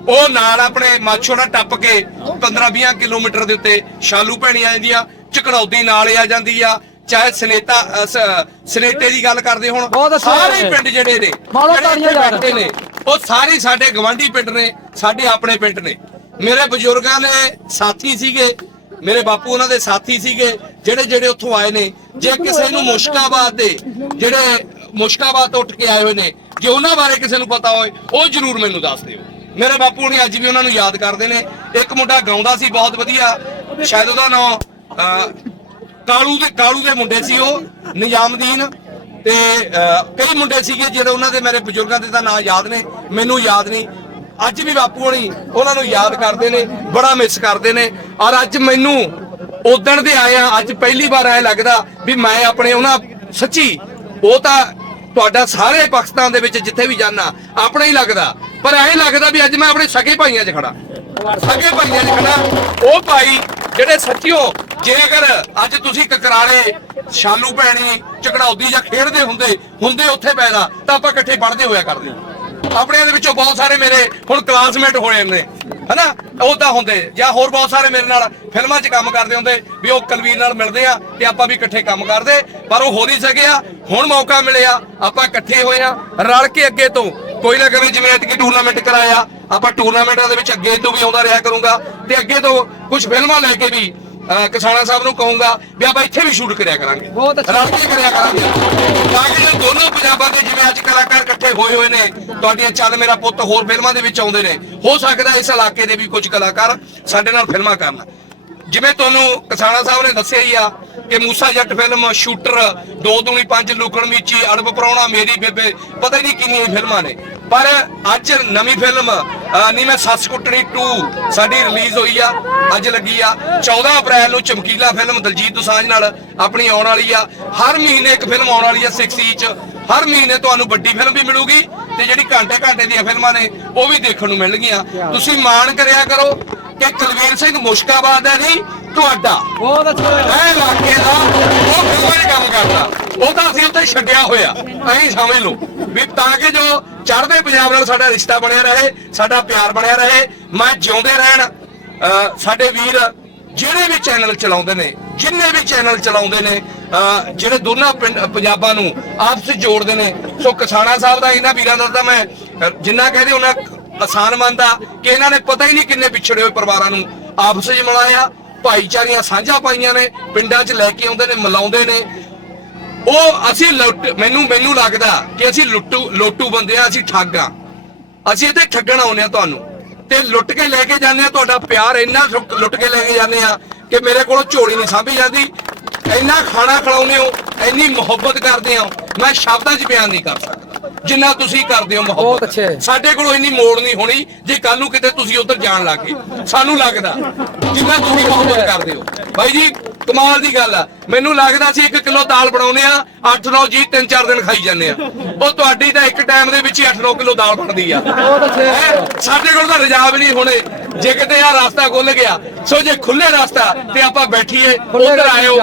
ਉਹ ਨਾਲ ਆਪਣੇ ਮਾਛੋ ਨਾਲ ਟੱਪ ਕੇ 15-20 ਕਿਲੋਮੀਟਰ ਦੇ ਉੱਤੇ ਸ਼ਾਲੂ ਭੈਣੀ ਆ ਜਾਂਦੀ ਆ। ਝਕੜੌਦੀ ਨਾਲ ਆ ਜਾਂਦੀ ਆ। ਚਾਹੇ ਸਨੇਟੇ ਦੀ ਗੱਲ ਕਰਦੇ ਹੁਣ, ਸਾਰੇ ਪਿੰਡ ਜਿਹੜੇ ਨੇ ਬੈਠੇ ਨੇ ਉਹ ਸਾਰੇ ਸਾਡੇ ਗਵਾਂਢੀ ਪਿੰਡ ਨੇ, ਸਾਡੇ ਆਪਣੇ ਪਿੰਡ ਨੇ। ਮੇਰੇ ਬਜ਼ੁਰਗਾਂ ਨੇ ਸਾਥੀ ਸੀਗੇ, ਮੇਰੇ ਬਾਪੂ ਉਹਨਾਂ ਦੇ ਸਾਥੀ ਸੀਗੇ ਜਿਹੜੇ ਉੱਥੋਂ ਆਏ ਨੇ। ਜੇ ਕਿਸੇ ਨੂੰ ਮੁਸ਼ਕਾਬਾਦ ਦੇ ਜਿਹੜੇ ਮੁਸ਼ਕਾਬਾਦ ਤੋਂ ਉੱਠ ਕੇ ਆਏ ਹੋਏ ਨੇ, ਜੇ ਉਹਨਾਂ ਬਾਰੇ ਕਿਸੇ ਨੂੰ ਪਤਾ ਹੋਏ ਉਹ ਜ਼ਰੂਰ ਮੈਨੂੰ ਦੱਸ ਦਿਓ। ਮੇਰੇ ਬਾਪੂ ਹੁਣੀ ਅੱਜ ਵੀ ਉਹਨਾਂ ਨੂੰ ਯਾਦ ਕਰਦੇ ਨੇ। ਇੱਕ ਮੁੰਡਾ ਗਾਉਂਦਾ ਸੀ ਬਹੁਤ ਵਧੀਆ, ਸ਼ਾਇਦ ਉਹਦਾ ਨਾਮ ਕਾਲੂ ਦੇ ਮੁੰਡੇ ਸੀ ਉਹ, ਨਿਜ਼ਾਮਦੀਨ, ਤੇ ਕਈ ਮੁੰਡੇ ਸੀਗੇ ਜਿਹੜੇ ਉਹਨਾਂ ਦੇ ਮੇਰੇ ਬਜ਼ੁਰਗਾਂ ਦੇ ਤਾਂ ਨਾਂ ਯਾਦ ਨੇ, ਮੈਨੂੰ ਯਾਦ ਨਹੀਂ। ਅੱਜ ਵੀ ਬਾਪੂ ਹੁਣੀ ਉਹਨਾਂ ਨੂੰ ਯਾਦ ਕਰਦੇ ਨੇ, ਬੜਾ ਮਿਸ ਕਰਦੇ ਨੇ। ਔਰ ਅੱਜ ਮੈਨੂੰ ਉਦਣ ਦੇ ਆਏ ਆ, ਅੱਜ ਪਹਿਲੀ ਵਾਰ ਐ ਲੱਗਦਾ ਵੀ ਮੈਂ ਆਪਣੇ ਉਹਨਾਂ ਸੱਚੀ, ਉਹ ਤਾਂ ਤੁਹਾਡਾ ਸਾਰੇ ਪਾਕਿਸਤਾਨ ਦੇ ਵਿੱਚ ਜਿੱਥੇ ਵੀ ਜਾਣਾ ਆਪਣਾ ਹੀ ਲੱਗਦਾ, ਪਰ ਐਂ ਲੱਗਦਾ ਵੀ ਅੱਜ ਮੈਂ ਆਪਣੇ ਸਕੇ ਭਾਈਆਂ 'ਚ ਖੜਾ, ਸਕੇ ਭਾਈਆਂ 'ਚ ਖੜਾ। ਉਹ ਭਾਈ ਜਿਹੜੇ ਸੱਚਿਓ, ਜੇ ਅਗਰ ਅੱਜ ਤੁਸੀਂ ਕਕਰਾਲੇ, ਸ਼ਾਲੂ ਭੈਣੀ, ਝਗੜਾਉਦੀ ਜਾਂ ਖੇਡਦੇ ਹੁੰਦੇ ਉੱਥੇ ਪੈਦਾ, ਤਾਂ ਆਪਾਂ ਇਕੱਠੇ ਪੜ੍ਹਦੇ ਹੋਇਆ ਕਰਦੇ। ਆਪਣੇ ਦੇ ਵਿੱਚੋਂ ਬਹੁਤ ਸਾਰੇ ਮੇਰੇ ਹੁਣ ਕਲਾਸਮੇਟ ਹੋਏ ਨੇ, ਹਨਾ, ਉਹ ਤਾਂ ਹੁੰਦੇ, ਜਾਂ ਹੋਰ ਬਹੁਤ ਸਾਰੇ ਮੇਰੇ ਨਾਲ ਫਿਲਮਾਂ 'ਚ ਕੰਮ ਕਰਦੇ ਹੁੰਦੇ ਵੀ ਉਹ ਕੁਲਵੀਰ ਨਾਲ ਮਿਲਦੇ ਆ ਤੇ ਆਪਾਂ ਵੀ ਇਕੱਠੇ ਕੰਮ ਕਰਦੇ, ਪਰ ਉਹ ਹੋ ਨਹੀਂ ਸਕਿਆ। ਹੁਣ ਮੌਕਾ ਮਿਲਿਆ, ਆਪਾਂ ਇਕੱਠੇ ਹੋਏ ਆ, ਰਲ ਕੇ ਅੱਗੇ ਤੋਂ ਕੋਈ ਨਾ ਕਰੇ। ਜਿਵੇਂ ਐਤਕੀ ਟੂਰਨਾਮੈਂਟ ਕਰਾਇਆ, ਆਪਾਂ ਟੂਰਨਾਮੈਂਟਾਂ ਦੇ ਵਿੱਚ ਅੱਗੇ ਤੋਂ ਵੀ ਆਉਂਦਾ ਰਿਹਾ ਕਰੂੰਗਾ, ਤੇ ਅੱਗੇ ਤੋਂ ਕੁਝ ਫਿਲਮਾਂ ਲੈ ਕੇ ਵੀ ਕਿਸਾਨਾ ਸਾਹਿਬ ਨੂੰ ਕਹੂੰਗਾ ਵੀ ਆਪਾਂ ਇੱਥੇ ਵੀ ਸ਼ੂਟ ਕਰਿਆ ਕਰਾਂਗੇ, ਰਲ ਕੇ ਕਰਿਆ ਕਰਾਂਗੇ, ਤਾਂ ਕਿ ਇਹ ਦੋਨੋਂ ਪੰਜਾਬਾਂ ਦੇ ਜਿਵੇਂ ਅੱਜ ਕਲਾਕਾਰ ਇਕੱਠੇ ਹੋਏ ਹੋਏ ਨੇ, ਤੁਹਾਡੀਆਂ ਚੱਲ ਮੇਰਾ ਪੁੱਤ ਹੋਰ ਫਿਲਮਾਂ ਦੇ ਵਿੱਚ ਆਉਂਦੇ ਨੇ, ਹੋ ਸਕਦਾ ਇਸ ਇਲਾਕੇ ਦੇ ਵੀ ਕੁਝ ਕਲਾਕਾਰ ਸਾਡੇ ਨਾਲ ਫਿਲਮਾਂ ਕਰਨ। ਜਿਵੇਂ ਤੁਹਾਨੂੰ ਕਿਸਾਨਾ ਸਾਹਿਬ ਨੇ ਦੱਸਿਆ ਹੀ ਆ ਕਿ ਮੂਸਾ ਜੱਟ ਫਿਲਮ, ਸ਼ੂਟਰ, 2 ਦੂਣੀ 5, ਲੁਕਣ ਮੀਚੀ, ਅੜਬ ਪਰਾਉਣਾ, ਮੇਰੀ ਬੇਬੇ, ਪਤਾ ਹੀ ਨਹੀਂ ਕਿੰਨੀਆਂ ਫਿਲਮਾਂ ਨੇ। ਪਰ ਅੱਜ ਨਵੀਂ ਫਿਲਮ ਨੀ ਮੈਂ ਸੱਸ ਕੁੱਟਣੀ 2 ਸਾਡੀ ਰਿਲੀਜ਼ ਹੋਈ ਆ, ਅੱਜ ਲੱਗੀ ਆ 14 ਅਪ੍ਰੈਲ ਨੂੰ। ਚਮਕੀਲਾ ਫਿਲਮ ਦਲਜੀਤ ਦੋਸਾਂਝ ਨਾਲ ਆਪਣੀ ਆਉਣ ਵਾਲੀ ਆ। ਹਰ ਮਹੀਨੇ ਇੱਕ ਫਿਲਮ ਆਉਣ ਵਾਲੀ ਆ 6 ਚ। ਹਰ ਮਹੀਨੇ ਤੁਹਾਨੂੰ ਵੱਡੀ ਫਿਲਮ ਵੀ ਮਿਲੂਗੀ, ਤੇ ਜਿਹੜੀ ਘੰਟੇ ਦੀਆਂ ਫਿਲਮਾਂ ਨੇ ਉਹ ਵੀ ਦੇਖਣ ਨੂੰ ਮਿਲਣਗੀਆਂ। ਤੁਸੀਂ ਮਾਣ ਕਰਿਆ ਕਰੋ ਕਿ ਕੁਲਵੀਰ ਸਿੰਘ ਮੁਸ਼ਕਾਬਾਦ ਹੈ ਨਹੀਂ ਤੁਹਾਡਾ, ਬਹੁਤ ਅੱਛਾ ਹੈ ਇਲਾਕੇ ਦਾ, ਉਹ ਫਿਲਮਾਂ 'ਚ ਕੰਮ ਕਰਦਾ, ਉਹ ਤਾਂ ਅਸੀਂ ਉੱਥੇ ਛੱਡਿਆ ਹੋਇਆ, ਐਂ ਸਮਝ ਲਓ ਵੀ, ਤਾਂ ਕਿ ਜੋ ਚੜ੍ਹਦੇ ਪੰਜਾਬ ਨਾਲ ਸਾਡਾ ਰਿਸ਼ਤਾ ਬਣਿਆ ਰਹੇ, ਸਾਡਾ ਪਿਆਰ ਬਣਿਆ ਰਹੇ, ਮੈਂ ਜਿਉਂਦੇ ਰਹਿਣ। ਸਾਡੇ ਵੀਰ ਜਿਹੜੇ ਵੀ ਚੈਨਲ ਚਲਾਉਂਦੇ ਨੇ, ਜਿੰਨੇ ਵੀ ਚੈਨਲ ਚਲਾਉਂਦੇ ਨੇ, ਜਿਹੜੇ ਦੋਨਾਂ ਪੰਜਾਬਾਂ ਨੂੰ ਆਪਸ ਵਿੱਚ ਜੋੜਦੇ ਨੇ, ਸੋ ਕਿਸਾਨਾ ਸਾਹਿਬ ਦਾ, ਇਹਨਾਂ ਵੀਰਾਂ ਦਾ ਤਾਂ ਮੈਂ ਜਿੰਨਾ ਕਹਦੇ ਉਹਨਾਂ ਆਸਾਨ ਮੰਨਦਾ ਕਿ ਇਹਨਾਂ ਨੇ ਪਤਾ ਹੀ ਨਹੀਂ ਕਿੰਨੇ ਪਿਛੜੇ ਹੋਏ ਪਰਿਵਾਰਾਂ ਨੂੰ ਆਪਸ ਵਿੱਚ ਮਿਲਾਇਆ, ਭਾਈਚਾਰੀਆਂ ਸਾਂਝਾ ਪਾਈਆਂ ਨੇ, ਪਿੰਡਾਂ 'ਚ ਲੈ ਕੇ ਆਉਂਦੇ ਨੇ, ਮਿਲਾਉਂਦੇ ਨੇ। ਉਹ ਅਸੀਂ ਮੈਨੂੰ ਲੱਗਦਾ ਕਿ ਅਸੀਂ ਲੋਟੂ ਬੰਦੇ ਆ, ਅਸੀਂ ਠੱਗ ਆ, ਅਸੀਂ ਇੱਥੇ ਠੱਗਣ ਆਉਂਦੇ ਆ ਤੁਹਾਨੂੰ, ਤੇ ਲੁੱਟ ਕੇ ਲੈ ਕੇ ਜਾਂਦੇ ਆ। ਤੁਹਾਡਾ ਪਿਆਰ ਇੰਨਾ ਲੁੱਟ ਕੇ ਲੈ ਕੇ ਜਾਂਦੇ ਆ ਕਿ ਮੇਰੇ ਕੋਲੋਂ ਝੋਲੀ ਨਹੀਂ ਸਾਂਭੀ ਜਾਂਦੀ, ਇੰਨਾ ਖਾਣਾ ਖਿਲਾਉਂਦੇ ਹੋ, ਇੰਨੀ ਮੁਹੱਬਤ ਕਰਦੇ ਹੋ, ਮੈਂ ਸ਼ਬਦਾਂ 'ਚ ਬਿਆਨ ਨਹੀਂ ਕਰ ਸਕਦਾ ਜਿੰਨਾ ਤੁਸੀਂ ਕਰਦੇ ਹੋ ਮੁਹੱਬਤ। ਸਾਡੇ ਕੋਲੋਂ ਇੰਨੀ ਮੋੜ ਨਹੀਂ ਹੋਣੀ ਜੇ ਕੱਲ ਨੂੰ ਕਿਤੇ ਤੁਸੀਂ ਉਧਰ ਜਾਣ ਲੱਗੇ, ਸਾਨੂੰ ਲੱਗਦਾ ਜਿੰਨਾ ਤੁਸੀਂ ਮੁਹੱਬਤ ਕਰਦੇ ਹੋ। ਬਾਈ ਜੀ ਕਮਾਲ ਦੀ ਗੱਲ ਆ, ਮੈਨੂੰ ਲੱਗਦਾ ਸੀ 1 ਕਿਲੋ ਦਾਲ ਬਣਾਉਨੇ ਆ, 8-9 ਜੀ 3-4 ਦਿਨ ਖਾਈ ਜਾਂਦੇ ਆ, ਉਹ ਤੁਹਾਡੀ ਤਾਂ ਇੱਕ ਟਾਈਮ ਦੇ ਵਿੱਚ ਹੀ 8-9 ਕਿਲੋ ਦਾਲ ਬਣਦੀ ਆ। ਸਾਡੇ ਕੋਲ ਤਾਂ ਰਿਜ਼ਾਰਵ ਨਹੀਂ ਹੋਣੇ, ਜੇ ਕਿਤੇ ਆ ਰਸਤਾ ਖੁੱਲ ਗਿਆ। ਸੋ ਜੇ ਖੁੱਲੇ ਰਸਤਾ ਤੇ ਆਪਾਂ ਬੈਠੀਏ, ਉਧਰ ਆਇਓ,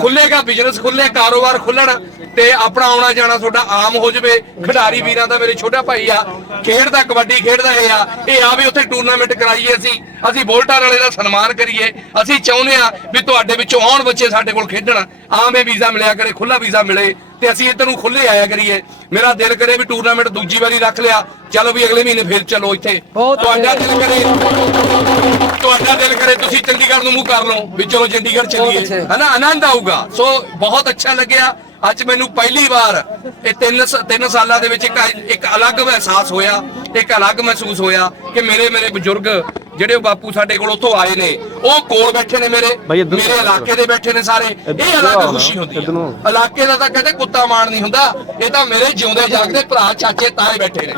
ਖੁੱਲੇਗਾ ਬਿਜ਼ਨਸ, ਖੁੱਲੇ ਕਾਰੋਬਾਰ ਖੁੱਲਣ, ਤੇ ਆਪਣਾ ਆਉਣਾ ਜਾਣਾ ਤੁਹਾਡਾ ਆਮ ਹੋ ਜਾਵੇ। ਖਿਡਾਰੀ ਵੀਰਾਂ ਦਾ ਮੇਰੇ ਛੋਟਾ ਭਾਈ ਆ, ਖੇਡਦਾ, ਕਬੱਡੀ ਖੇਡਦਾ, ਇਹ ਆ ਵੀ ਉੱਥੇ ਟੂਰਨਾਮੈਂਟ ਕਰਾਈਏ, ਅਸੀਂ ਬੋਲਟਾਰ ਵਾਲੇ ਦਾ ਸਨਮਾਨ ਕਰੀਏ। ਅਸੀਂ ਚਾਹੁੰਦੇ ਆ ਵੀ ਤੁਹਾਡੇ ਵਿੱਚੋਂ ਆਉਣ ਬੱਚੇ ਸਾਡੇ ਕੋਲ ਖੇਡਣ, ਆਵੇਂ ਵੀਜ਼ਾ ਮਿਲਿਆ ਕਰੇ, ਖੁੱਲਾ ਵੀਜ਼ਾ ਮਿਲੇ, ਤੇ ਅਸੀਂ ਇੱਧਰ ਨੂੰ ਖੁੱਲੇ ਆਇਆ ਕਰੀਏ। ਮੇਰਾ ਦਿਲ ਕਰੇ ਵੀ ਟੂਰਨਾਮੈਂਟ ਦੂਜੀ ਵਾਰੀ ਰੱਖ ਲਿਆ, ਚਲੋ ਵੀ ਅਗਲੇ ਮਹੀਨੇ ਫੇਰ ਚਲੋ ਇੱਥੇ। ਤੁਹਾਡਾ ਦਿਲ ਕਰੇ ਤੁਸੀਂ ਚੰਡੀਗੜ੍ਹ ਨੂੰ ਮੂੰਹ ਕਰ ਲਓ ਵੀ ਚਲੋ ਚੰਡੀਗੜ੍ਹ ਚੱਲੀਏ, ਹਨਾ, ਆਨੰਦ ਆਊਗਾ। ਸੋ ਬਹੁਤ ਅੱਛਾ ਲੱਗਿਆ। ਅੱਜ ਮੈਨੂੰ ਪਹਿਲੀ ਵਾਰ ਇਹ 3 ਸਾਲਾਂ ਦੇ ਵਿੱਚ ਇੱਕ ਅਲੱਗ ਅਹਿਸਾਸ ਹੋਇਆ, ਇੱਕ ਅਲੱਗ ਮਹਿਸੂਸ ਹੋਇਆ ਕਿ ਮੇਰੇ ਬਜ਼ੁਰਗ ਜਿਹੜੇ ਬਾਪੂ ਸਾਡੇ ਕੋਲ ਉੱਥੋਂ ਆਏ ਨੇ, ਉਹ ਕੋਲ ਬੈਠੇ ਨੇ, ਮੇਰੇ ਇਲਾਕੇ ਦੇ ਬੈਠੇ ਨੇ ਸਾਰੇ। ਇਹ ਅਲੱਗ ਖੁਸ਼ੀ ਹੁੰਦੀ ਹੈ। ਇਲਾਕੇ ਦਾ ਤਾਂ ਕਹਿੰਦੇ ਕੁੱਤਾ ਮਾਣ ਨਹੀਂ ਹੁੰਦਾ, ਇਹ ਤਾਂ ਮੇਰੇ ਜਿਉਂਦੇ ਜਾਗਦੇ ਭਰਾ, ਚਾਚੇ, ਤਾਏ ਬੈਠੇ ਨੇ।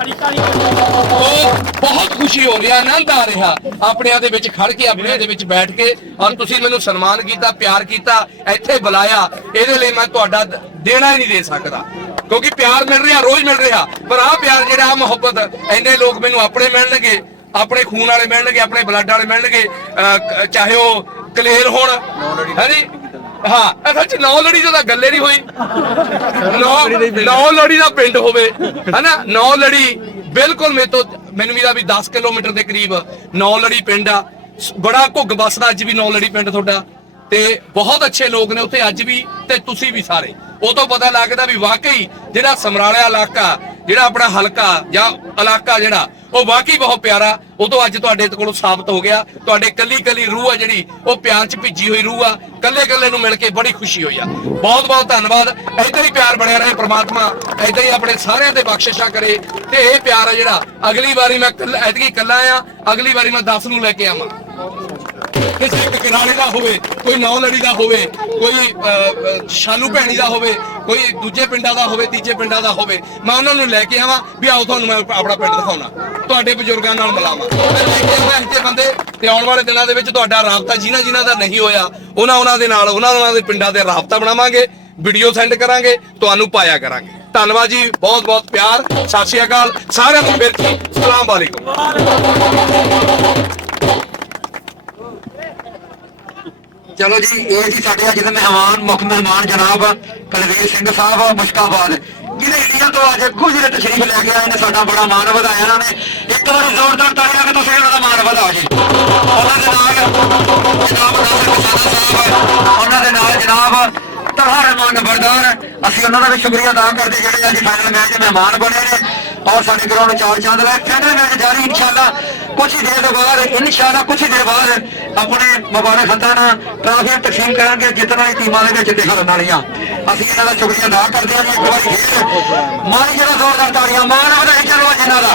ਬਹੁਤ ਖੁਸ਼ੀ ਹੋ ਰਹੀ, ਆਨੰਦ ਆ ਰਿਹਾ ਆਪਣਿਆਂ ਦੇ ਵਿੱਚ ਖੜ ਕੇ, ਆਪਣਿਆਂ ਦੇ ਵਿੱਚ ਬੈਠ ਕੇ। ਔਰ ਤੁਸੀਂ ਮੈਨੂੰ ਸਨਮਾਨ ਕੀਤਾ, ਪਿਆਰ ਕੀਤਾ, ਇੱਥੇ ਬੁਲਾਇਆ, ਇਹਦੇ ਲਈ ਮੈਂ ਤੁਹਾਡਾ ਦੇਣਾ ਹੀ ਨਹੀਂ ਦੇ ਸਕਦਾ, ਕਿਉਂਕਿ ਪਿਆਰ ਮਿਲ ਰਿਹਾ, ਰੋਜ਼ ਮਿਲ ਰਿਹਾ। ਪਰ ਆਹ ਪਿਆਰ ਜਿਹੜਾ, ਮੁਹੱਬਤ, ਇੰਨੇ ਲੋਕ ਮੈਨੂੰ ਆਪਣੇ ਮਿਲਣਗੇ, ਆਪਣੇ ਖੂਨ ਵਾਲੇ ਮਿਲਣਗੇ, ਆਪਣੇ ਬਲੱਡ ਵਾਲੇ ਮਿਲਣਗੇ, ਚਾਹੇ ਉਹ ਕਲੇਰ ਹੋਣ, ਹਾਂਜੀ, ਹਾਂ, ਅਸਲ 'ਚ 9 ਲੜੀ ਤਾਂ ਗੱਲੇ ਨਹੀਂ ਹੋਈ, 9 ਲੜੀ ਦਾ ਪਿੰਡ ਹੋਵੇ, ਹਨਾ, 9 ਲੜੀ ਬਿਲਕੁਲ ਮੈਨੂੰ ਵੀ 10 ਕਿਲੋਮੀਟਰ ਦੇ ਕਰੀਬ 9 ਲੜੀ ਪਿੰਡ ਆ। ਬੜਾ ਘੁੱਗ ਬਸਦਾ ਅੱਜ ਵੀ 9 ਲੜੀ ਪਿੰਡ ਤੁਹਾਡਾ, ਤੇ ਬਹੁਤ ਅੱਛੇ ਲੋਕ ਨੇ ਉੱਥੇ ਅੱਜ ਵੀ, ਤੇ ਤੁਸੀਂ ਵੀ ਸਾਰੇ। ਉਹ ਤੋਂ ਪਤਾ ਲੱਗਦਾ ਵੀ ਵਾਕਈ ਜਿਹੜਾ ਸਮਰਾਲਾ ਇਲਾਕਾ, ਜਿਹੜਾ ਆਪਣਾ ਹਲਕਾ ਜਾਂ ਇਲਾਕਾ ਜਿਹੜਾ ਉਹ ਵਾਕਈ ਬਹੁਤ ਪਿਆਰਾ, ਉਹ ਤੋਂ ਅੱਜ ਤੁਹਾਡੇ ਕੋਲੋਂ ਸਾਬਤ ਹੋ ਗਿਆ। ਤੁਹਾਡੇ ਕੱਲੀ ਕੱਲੀ ਰੂਹ ਆ ਜਿਹੜੀ ਉਹ ਪਿਆਰ 'ਚ ਭਿੱਜੀ ਹੋਈ ਰੂਹ ਆ। ਕੱਲੇ ਕੱਲੇ ਨੂੰ ਮਿਲ ਕੇ ਬੜੀ ਖੁਸ਼ੀ ਹੋਈ ਆ। ਬਹੁਤ ਬਹੁਤ ਧੰਨਵਾਦ। ਏਦਾਂ ਹੀ ਪਿਆਰ ਬਣਿਆ ਰਹੇ ਪ੍ਰਮਾਤਮਾ, ਏਦਾਂ ਹੀ ਆਪਣੇ ਸਾਰਿਆਂ ਤੇ ਬਖਸ਼ਿਸ਼ਾਂ ਕਰੇ ਤੇ ਇਹ ਪਿਆਰ ਆ ਜਿਹੜਾ ਅਗਲੀ ਵਾਰੀ ਮੈਂ ਐਤਕੀ ਇਕੱਲਾ ਆ, ਅਗਲੀ ਵਾਰੀ ਮੈਂ 10 ਨੂੰ ਲੈ ਕੇ ਆਵਾਂ। ਕਿਸੇ ਇੱਕ ਕਿਨਾਰੇ ਦਾ ਹੋਵੇ, ਕੋਈ ਨੌ ਲੜੀ ਦਾ ਹੋਵੇ, ਕੋਈ ਸ਼ਾਲੂ ਭੈਣੀ ਦਾ ਹੋਵੇ, ਕੋਈ ਦੂਜੇ ਪਿੰਡਾਂ ਦਾ ਹੋਵੇ, ਤੀਜੇ ਪਿੰਡਾਂ ਦਾ ਹੋਵੇ, ਮੈਂ ਉਹਨਾਂ ਨੂੰ ਲੈ ਕੇ ਆਵਾਂ ਵੀ ਆਓ ਤੁਹਾਨੂੰ ਮੈਂ ਆਪਣਾ ਪਿੰਡ ਦਿਖਾਉਣਾ, ਤੁਹਾਡੇ ਬਜ਼ੁਰਗਾਂ ਨਾਲ ਮਿਲਾਵਾਂ। ਮੈਂ ਲੈ ਕੇ ਆਵਾਂ ਇਹੋ ਜਿਹੇ ਬੰਦੇ ਤੇ ਆਉਣ ਵਾਲੇ ਦਿਨਾਂ ਦੇ ਵਿੱਚ ਤੁਹਾਡਾ ਰਾਬਤਾ ਜਿਨ੍ਹਾਂ ਦਾ ਨਹੀਂ ਹੋਇਆ ਉਹਨਾਂ ਦੇ ਨਾਲ ਉਹਨਾਂ ਦੇ ਪਿੰਡਾਂ ਦੇ ਰਾਬਤਾ ਬਣਾਵਾਂਗੇ, ਵੀਡੀਓ ਸੈਂਡ ਕਰਾਂਗੇ, ਤੁਹਾਨੂੰ ਪਾਇਆ ਕਰਾਂਗੇ। ਧੰਨਵਾਦ ਜੀ, ਬਹੁਤ ਬਹੁਤ ਪਿਆਰ। ਸਤਿ ਸ਼੍ਰੀ ਅਕਾਲ ਸਾਰਿਆਂ ਨੂੰ, ਫਿਰ ਜੀ ਸਲਾਮ ਵਾਲੇਕੁਮ। ਚਲੋ ਜੀ, ਇਹ ਜੀ ਸਾਡੇ ਅੱਜ ਦੇ ਮਹਿਮਾਨ, ਮੁੱਖ ਮਹਿਮਾਨ ਜਨਾਬ ਕੁਲਵੀਰ ਸਿੰਘ ਸਾਹਿਬ ਮੁਸ਼ਕਾਬਾਦ, ਜਿਹਨੇ ਇੰਡੀਆ ਤੋਂ ਅੱਜ ਕੁਝ ਦੇ ਤਸ਼ਰੀਫ ਲੈ ਕੇ ਆਏ ਨੇ। ਸਾਡਾ ਬੜਾ ਮਾਣ ਵਧਾਇਆ ਇਹਨਾਂ ਨੇ। ਇੱਕ ਵਾਰੀ ਜ਼ੋਰਦਾਰ ਤਾੜੀਆਂ ਕਿ ਤੁਸੀਂ ਇਹਨਾਂ ਦਾ ਮਾਣ ਵਧਾਓ ਜੀ। ਉਹਨਾਂ ਦੇ ਨਾਲ ਜਨਾਬ ਨਾਸਿਰ ਕਸਾਨਾ ਸਾਹਿਬ, ਉਹਨਾਂ ਦੇ ਨਾਲ ਜਨਾਬ ਤਲਹਾ ਰਹਿਮਾਨ ਨੰਬਰਦਾਰ, ਅਸੀਂ ਉਹਨਾਂ ਦਾ ਵੀ ਸ਼ੁਕਰੀਆ ਅਦਾ ਕਰਦੇ ਜਿਹੜੇ ਅੱਜ ਫਾਈਨਲ ਮੈਚ ਦੇ ਮਹਿਮਾਨ ਬਣੇ ਨੇ ਔਰ ਸਾਡੇ ਗਰਾਊਂਡ ਚਾਰ ਚੰਦ ਲੈ। ਫਾਈਨਲ ਮੈਚ ਜਾਰੀ ਇਨਸ਼ਾਅੱਲਾ ਕੁਝ ਹੀ ਦੇਰ ਬਾਅਦ, ਇਨਸ਼ਾਅੱਲਾ ਕੁਝ ਹੀ ਦੇਰ ਬਾਅਦ ਆਪਣੇ ਮੁਬਾਰਕ ਹੱਥਾਂ ਨਾਲ ਟਰਾਫੀਆਂ ਤਕਸੀਮ ਕਰਾਂਗੇ ਜਿੱਤਣ ਵਾਲੀ ਟੀਮਾਂ ਦੇ ਵਿੱਚ ਦਿਖਣ ਵਾਲੀਆਂ। ਅਸੀਂ ਇਹਨਾਂ ਦਾ ਸ਼ੁਕਰੀਆ ਅਦਾ ਕਰਦੇ ਹਾਂ ਜੀ। ਇੱਕ ਵਾਰੀ ਫੇਰ ਮਾਰੀ ਜਿਹੜਾ ਜ਼ੋਰਦਾਰ ਤਾੜੀਆਂ ਮਾਣ ਵਧਾਈ ਚਲੋ ਅੱਜ ਇਹਨਾਂ ਦਾ।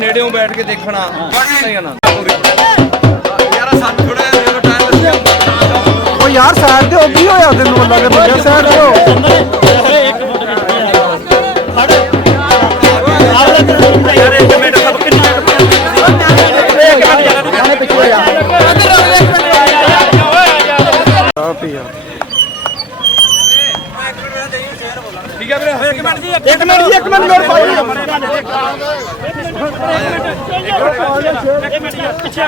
ਨੇੜਿਓਂ ਬੈਠ ਕੇ ਦੇਖਣਾ ਬੜੀ ਯਾਰ ਸਾਨੂੰ ਥੋੜਾ ਜਿਹਾ ਟਾਈਮ ਲੱਗਿਆ। ਉਹ ਯਾਰ ਸਾਈਡ ਤੇ ਹੋ ਕੀ ਹੋਇਆ ਤੈਨੂੰ ਅੱਲਾ ਦੇ ਬੰਦੇ ਸਾਈਡ ਤੇ ਹੋ। ਯਾਰ ਇੱਕ ਮਿੰਟ ਸਭ ਕਿੰਨਾ ਠੀਕ ਹੈ ਵੀਰੇ। ਇੱਕ ਮਿੰਟ ਮੇਰੇ ਭਾਈ ਪਿੱਛੇ ਆ